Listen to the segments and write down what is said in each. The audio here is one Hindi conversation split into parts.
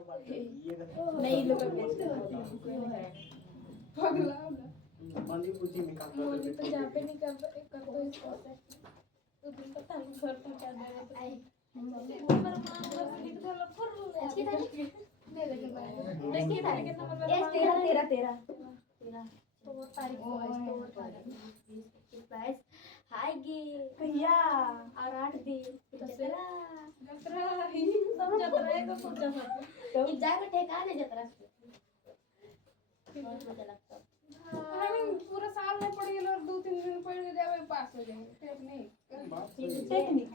नहीं लोग पगला मंदी पूछी में काम मोदी तो जहाँ पे नहीं कर तो इसको तो दिन का टाइम घर पहुंचा देगा तो आई पर मां बस लिख दो लोग फुर अच्छी तारीख दे दे के बाद देखिए तारीख कितना मतलब ये 13 तो वो तारीख को आज तो वो तारीख प्राइस हाय गे भैया और 8 दिन जतरा ही सब जतरा को सोचा था तो जाके ठेकाने जतरा मजा लगता हमें पूरा साल में पढ़ गए और 2-3 दिन पढ़ के जावे पास हो जाएंगे टेक्निक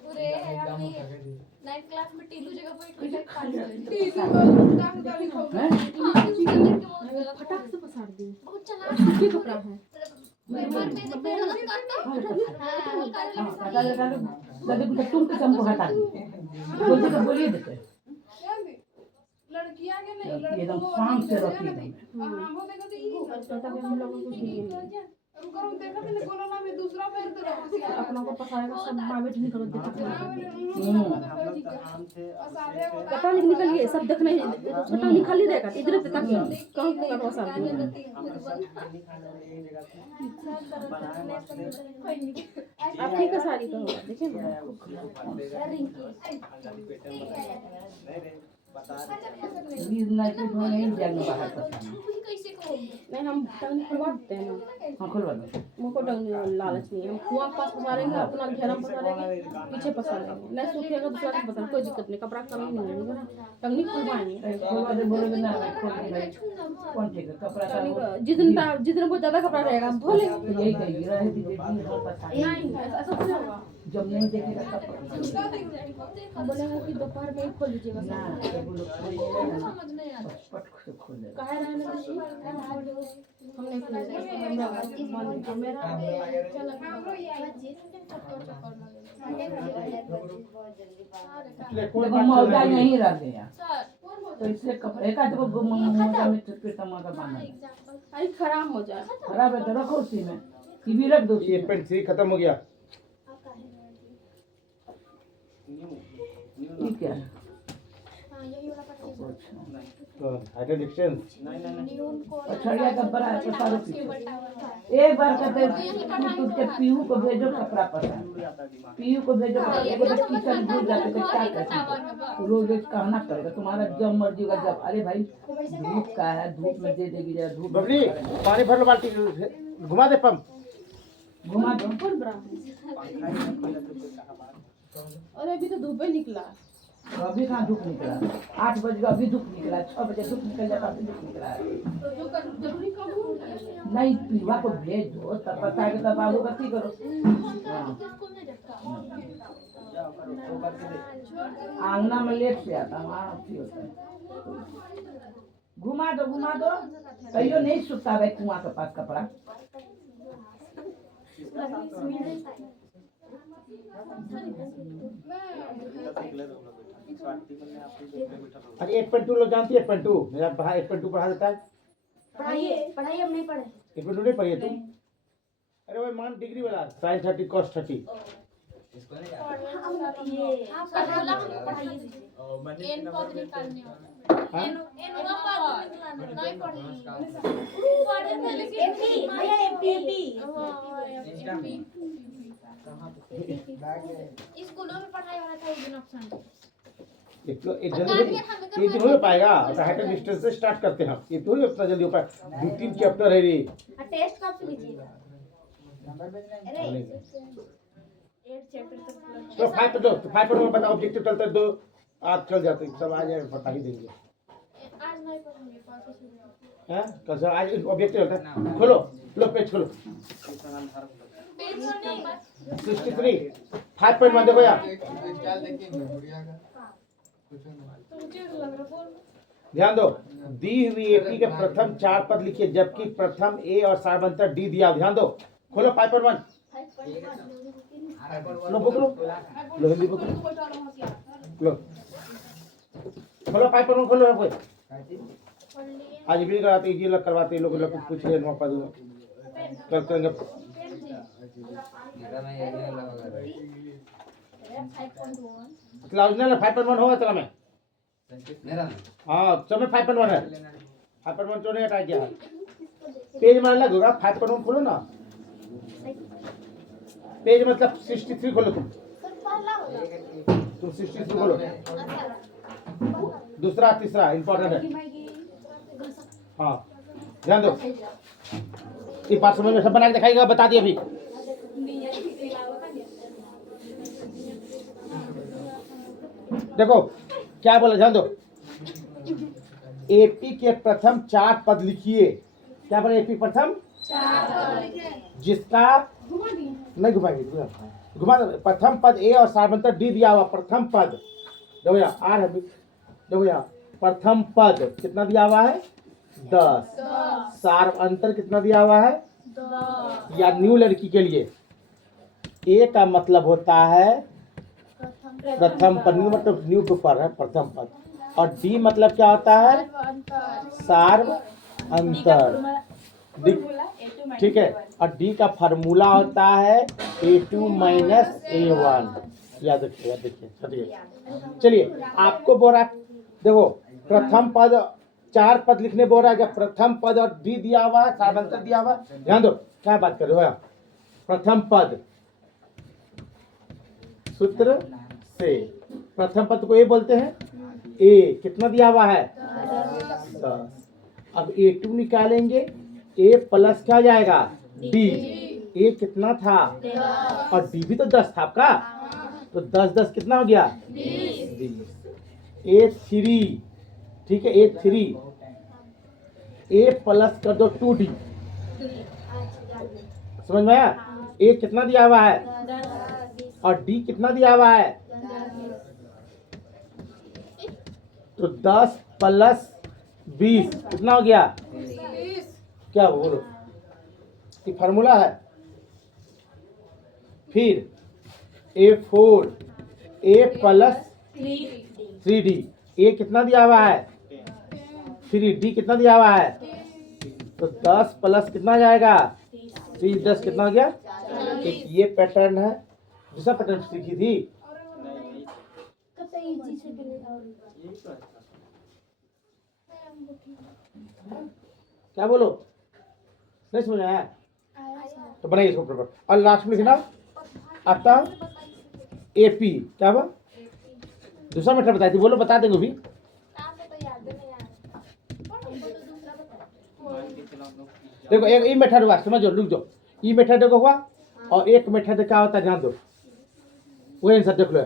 पूरे अभी 9th क्लास में टीलू जगह पर इट पास हो फटाक से पसार दी बहुत चला ये कपड़ा है पेपर पे से पेड़ लगे तुम के हमको हटा दी बोलिए देते लड़कियां के नहीं एकदम शांत से रखी एकदम हां वो देखो तो ये पता है हम लोगों को कुछ नहीं है उनको हम देखा मैंने कोरोना में दूसरा पैर तो रखा अपना को पकाएगा सब बाबेट निकल देता पता नहीं निकल गए सब देखना ही छोटा निकल ही रहेगा इधर पे तक कहां का पसा आप ठीक है सारी तो होगा देखिए नहीं जाएंगे बाहर नहीं हम टंग खुलवा देते हैं ना हाँ खुलवा दो मुझको टंग लालच नहीं है हम कुआं पास पसारेंगे अपना घेरा पसारेंगे पीछे पसारेंगे नहीं सूखेगा दूसरा के पसार कोई दिक्कत नहीं कपड़ा कमी नहीं होगा ना टंगनी खुलवाएंगे खुलवा दे बोलोगे ना कौन ठीक है कपड़ा का जितने बहुत ज्यादा कपड़ा रहेगा भले यही कहेगी रहे दीदी नहीं ऐसा कुछ होगा जब नहीं देखेगा तब हम बोलेंगे कि दोपहर में ही खोल लीजिएगा ना बोलो समझ नहीं आता पट से खोल दे काहे रहने दीजिए हम नहीं खोलेंगे मेरा देखो मौका नहीं रह गया तो इसलिए कपड़े का तो मौका में पे टमाटर बांधना अरे खराब हो जाए खराब है तो रखो उसी में टीवी रख दो ये पेंट सी खत्म हो गया ठीक है तो हाइड्रोजन डिस्टेंस छड़िया का बड़ा पसारो एक बार कहते टूट के पीहू को भेजो कपड़ा पसंद पीहू को भेजो एगो तो किचन भूल जाते तो क्या करें रोज रोज कहना पड़ेगा तुम्हारा जब मर्जी होगा जब अरे भाई धूप का है धूप में दे देगी जरा धूप बबली पानी भर लो बाल्टी घुमा दे पंप घुमा दो कौन बड़ा अरे अभी तो धूप ही निकला अभी कहाँ धूप निकला 8 बजे अभी धूप निकला 6 बजे धूप निकल जाता अभी धूप निकला तो जो जरूरी काम हो नहीं पीवा को भेज दो तब पता है तब बाबू गति करो आंगना में लेट से आता वहाँ अच्छी होता है घुमा दो कहियो नहीं सुता भाई कुआं के पास कपड़ा अरे 8.2 लोग जानती है 8.2 मेरा भाई 8.2 पढ़ा देता है पढ़ाई हम नहीं पढ़े 8.2 नहीं पढ़ी है तुम अरे भाई मान डिग्री वाला साइन 30 कॉस्ट 30 इसको नहीं ये पढ़ाला हम पढ़ाइए एन पद निकालने वाला एन हुआ पद निकालने नहीं पढ़े थे लेकिन एमपी भैया एमपी स्कूलों में पढ़ाई हो रहा था उस दिन ऑप्शन एक जल्दी हो पाएगा तो हाइड्रोजन डिस्टेंस से स्टार्ट करते हैं ये थोड़ी उतना जल्दी हो पाएगा 2-3 चैप्टर है रे टेस्ट कब से लीजिएगा अरे 8 चैप्टर तक तो 5 तो 5 में बता ऑब्जेक्टिव चलता है 2 आज चल जाते सब आ जाए बता ही देंगे आज नहीं पढ़ेंगे परसों से हैं कल से आज ऑब्जेक्टिव होता है खोलो लो पेज खोलो पेज नंबर 63 5.1 देखो यार ध्यान दो दी हुई एपी के प्रथम 4 पद लिखिए जबकि प्रथम ए और सारवंतर डी दिया ध्यान दो खोलो 5.1 लो बुक लो हिंदी बुक लो खोलो 5.1 खोलो कोई आज भी कराते जी लग करवाते लोग पूछ रहे हैं पद कल करेंगे क्लाउड ना 5.1 होगा चला मैं मेरा हाँ सब में 5.1 है 5.1 तो नहीं हटा गया है पेज में अलग होगा 5.1 खोलो ना पेज मतलब 63 खोलो तुम 63 खोलो दूसरा तीसरा इम्पोर्टेंट है हाँ ध्यान दो ये पाँच समझ में सब बना के दिखाएगा बता दिए अभी देखो क्या बोला ध्यान दो एपी के प्रथम 4 पद लिखिए क्या बोला एपी प्रथम जिसका नहीं घुमाएंगे घुमा प्रथम पद ए और सार्वंतर डी दिया हुआ प्रथम पद देखो यहाँ आर है देखो यहाँ प्रथम पद कितना दिया हुआ है 10 सार्वंतर कितना दिया हुआ है 10 या न्यू लड़की के लिए ए का मतलब होता है प्रथम पद न्यू मतलब न्यू टू पर है प्रथम पद और डी मतलब क्या होता है सार्व अंतर ठीक है और डी का फार्मूला होता है A2 माइनस A1 याद रखिए चलिए आपको बोल रहा देखो प्रथम पद 4 पद लिखने बोल रहा है प्रथम पद और डी दिया हुआ है सार्वंतर दिया हुआ है ध्यान दो क्या बात कर रहे हो प्रथम पद सूत्र से प्रथम पद को ए बोलते हैं ए कितना दिया हुआ है 10 अब A2 निकालेंगे ए प्लस क्या जाएगा डी ए कितना था और डी भी तो 10 था आपका तो 10 कितना हो गया 20 A3 ठीक है A3 ए प्लस कर दो 2D समझ में आया ए कितना दिया हुआ है और डी कितना दिया हुआ है तो 10 प्लस 20 कितना हो गया क्या बोलो ये फार्मूला है फिर A4 ए प्लस 3D ए कितना दिया हुआ है 3D कितना दिया हुआ है तो 10 प्लस कितना जाएगा 10 कितना हो गया एक ये पैटर्न है दूसरा पैटर्न सीखी थी क्या बोलो नहीं समझ आया तो बनाइए इसको प्रॉपर और लास्ट में लिखना आता एपी क्या हुआ दूसरा मेथड बताई थी बोलो बता देंगे भी देखो एक ई मेथड हुआ समझो रुक जाओ ई मेथड देखो हुआ और एक मेथड क्या होता है ध्यान दो वो आंसर देख लो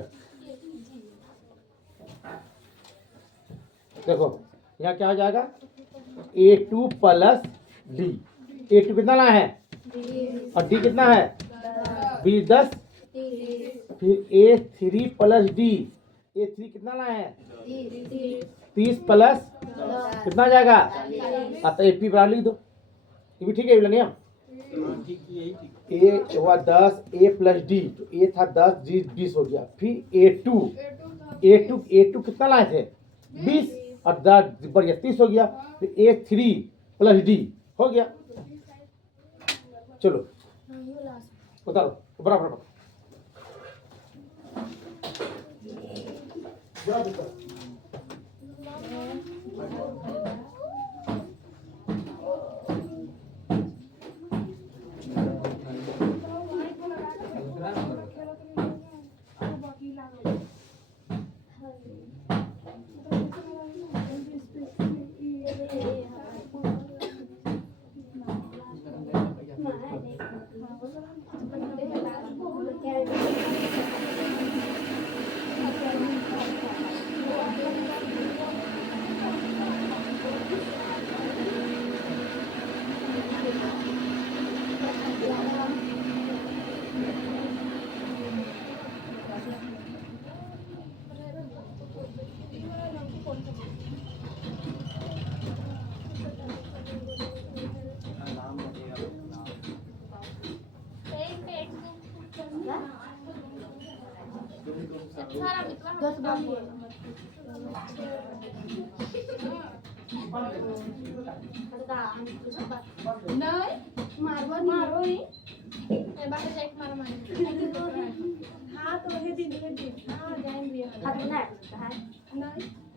देखो यहाँ क्या हो जाएगा A2 प्लस डी A2 कितना लाए हैं और डी कितना है 20 फिर A3 प्लस डी A3 कितना लाए हैं 30 प्लस कितना जाएगा आता AP बराबर लिख दो ये भी ठीक है ये नियम ए हुआ 10 ए प्लस डी तो ए था 10 जी 20 हो गया फिर A2 कितना लाए थे 20 और 10 बढ़िया 30 हो गया फिर A3 प्लस डी हो गया चलो उतारो बराबर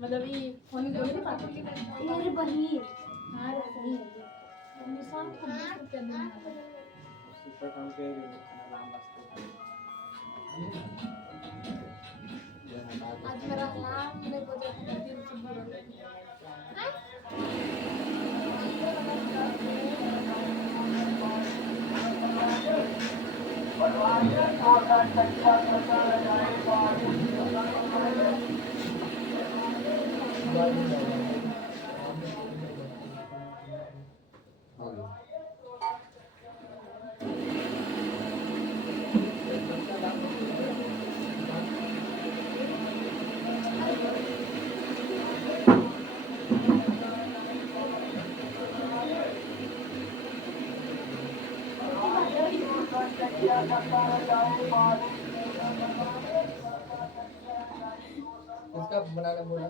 मतलब ये होने दो नहीं पापा की अरे बही हां रे सही निशान को 20 रुपया देना सुपर काम के नाम वास्ते आज मेरा नाम नहीं बोल रहा दिल से बोल रहा इसका बनाना बोला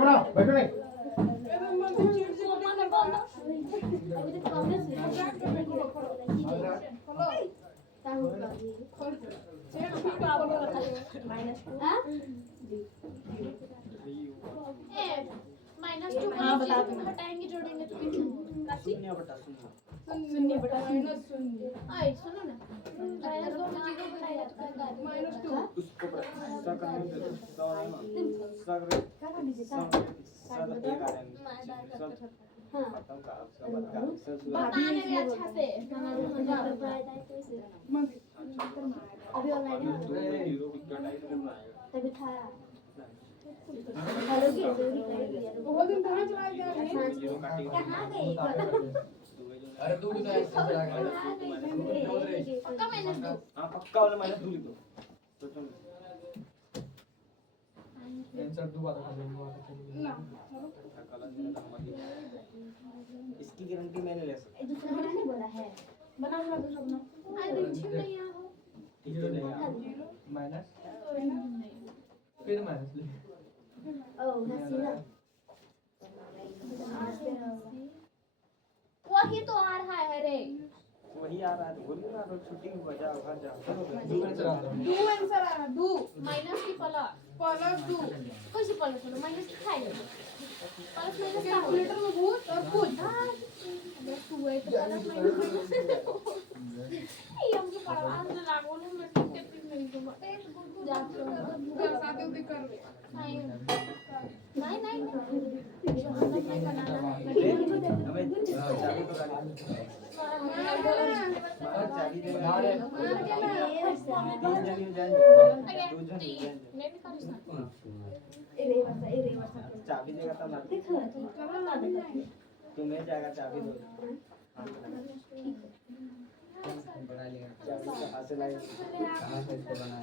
बनाओ बैठो नहीं अभी तो कांग्रेस -2 हाँ, बता दो हटाएंगे जोड़ेंगे तो कितना शून्य बटा शून्य शून्य बटा माइनस शून्य आए सुनो ना माइनस 2 में 0 बनाएगा तो क्या माइनस 2 उसको सा करने दे दो सा सगरे खत्म का उसका बता बताने में अच्छा से अभी ऑनलाइन है हीरो विकेट करना है तभी था हेलो की वो दिन कहाँ चला गया है हीरो काटी कहाँ गई अरे दूर तो ऐसे चला गया पक्का -2 हां पक्का वाला माइनस दूर लिखो सोचो आंसर दो बात कर दूंगा ना इसकी गारंटी मैंने ले सकता दूसरा बना नहीं बोला है बना दूसरा बना आई दिन ठीक नहीं आ हो ठीक है माइनस फिर माइनस ले ओ हसीना वही तो आ रहा है रे वही आ रहा है बोलिए ना तो छुट्टी में बजा घर जा दो आंसर आ रहा दो माइनस की प्लस प्लस 2 कैसे प्लस होगा माइनस की खाएगा प्लस माइनस क्या होगा कैलकुलेटर में भूत और कुछ अगर 2 है तो प्लस माइनस ये हमको पढ़वा ना लागो ना मैं टिक टिक नहीं दूंगा जा साथे उधर कर ले नहीं नहीं नहीं करना हमें चाबी तो डाली चाबी दे ना रे तीन जन जान दो जन मैं भी कर सकता ए रेवर्स चाबी देगा तब ना देखो तुम्हें जाएगा चाबी दो बना लिया चाबी से हाथ से लाई कहां से इसको बनाया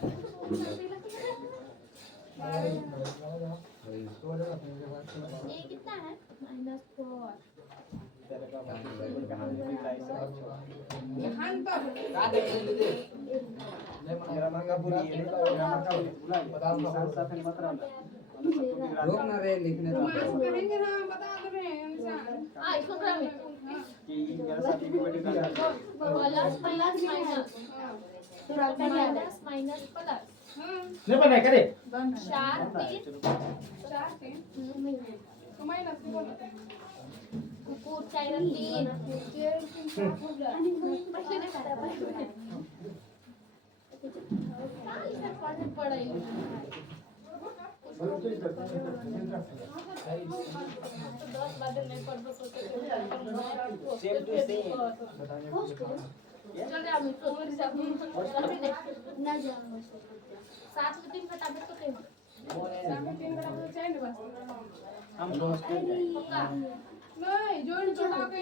ये कितना है -4 तेरे का कहां से लाई से हां तब मेरा मांगा पूरा ये मेरा मांगा बुला बताओ साथ साथ में मत रहना रोक ना रे लिखने तो मास करेंगे ना बता दो रे इंसान आई सुन रहा मैं कि मेरा सर्टिफिकेट का plus minus minus minus plus हां नहीं बनाए करे 4 3 4 3 तो माइनस की बोल कुकुर चाहिए 3 पहले नहीं खाता पढ़ने पड़े दस बाद नहीं पढ़ सकते सेम टू सेम चल हम तो ना जाऊंगा 7 में 3 घटाबे तो के सामने 3 बराबर चाहिए बस हम दोस्त पक्का नहीं जोड़ जोड़ा के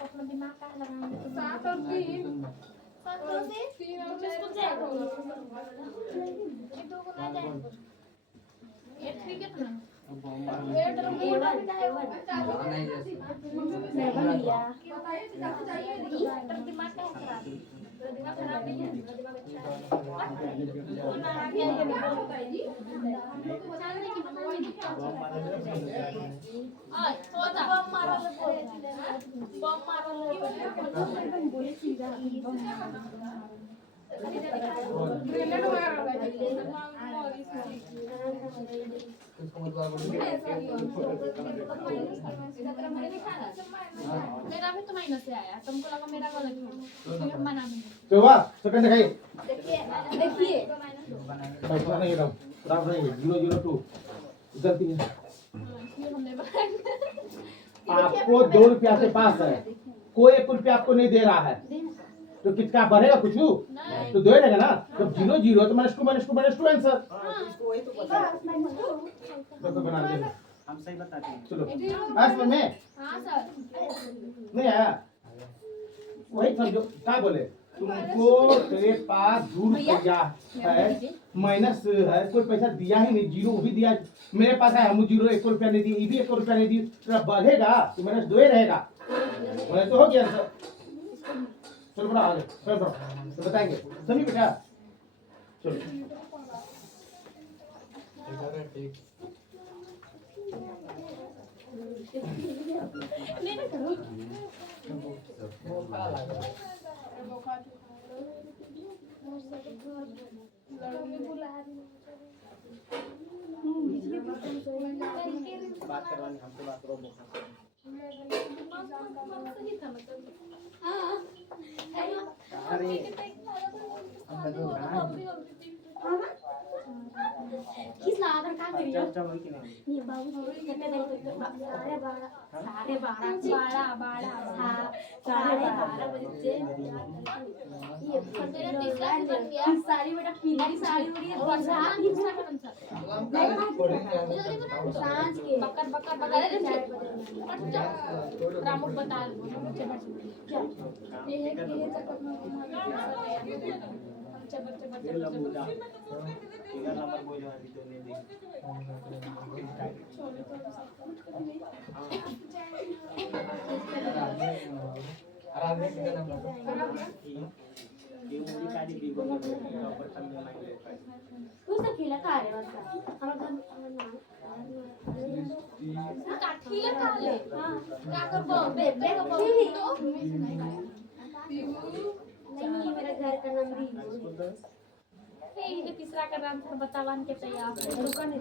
अपना दिमाग का लगाएंगे 7 और 3 7 और 3 और 4 को जाएगा ये दो को ना जाएगा ये ठीक कितना ये ड्रम मोटा भी जाएगा मैं बन लिया दिमाग का खराब मेरा दिमाग खराब नहीं है, मेरा दिमाग अच्छा है। चलने की बताइए नहीं क्या आ सोचा बम मारो ग्रेनेड मार रहा है मेरा भी तो माइनस से आया, तुमको लगा मेरा गलत है मना नहीं। तो हुआ सेकंड दिखाइए देखिए पैसा नहीं एकदम खराब नहीं है 002 गलती है ये हमने बनाया। आपको 2 रुपया के पास है कोई 1 रुपया आपको नहीं दे रहा है तो कितना बढ़ेगा कुछ नहीं। तो दे देगा ना जब 0 तो -2 आंसर तो बना देंगे हम सही बताते हैं। चलो आज में हाँ सर नहीं आया वही समझो क्या बोले तुमको तेरे पास 2 रुपया है माइनस है कोई पैसा दिया ही नहीं 0 भी दिया मेरे पास है हम 0 1 रुपया नहीं दी ये भी 1 रुपया नहीं दी तो बढ़ेगा तो -2 रहेगा बोले तो हो गया आंसर चलो बड़ा आगे चलो बड़ा तो बताएंगे सभी बेटा चलो बात करवानी हमसे बात करो सही था मतलब अरे हम तो किसला आधार का करियो चर्चा हुई कि नहीं ये बाबू कितने दिन साढ़े 12 बजे ये मेरा तीसरा भी बन गया। सारी बेटा पीली साड़ी उड़ी है और साथ तीसरा का आंसर जल्दी बनाओ सांझ के बकर बकर बकर रामुक बता बच्चे क्या ये है कि ये चक्कर में बच्चे इधर नंबर बोलो अभी तो नहीं देख ये मूवी का दी बिगो नंबर समझ में नहीं कुछ तो खेला का रे बस हमारा नाम काठीला काले हां क्या करबो बेबे तो नहीं मेरा घर का नाम री ये तीसरा का आंसर बतावन के तैयार रुका नहीं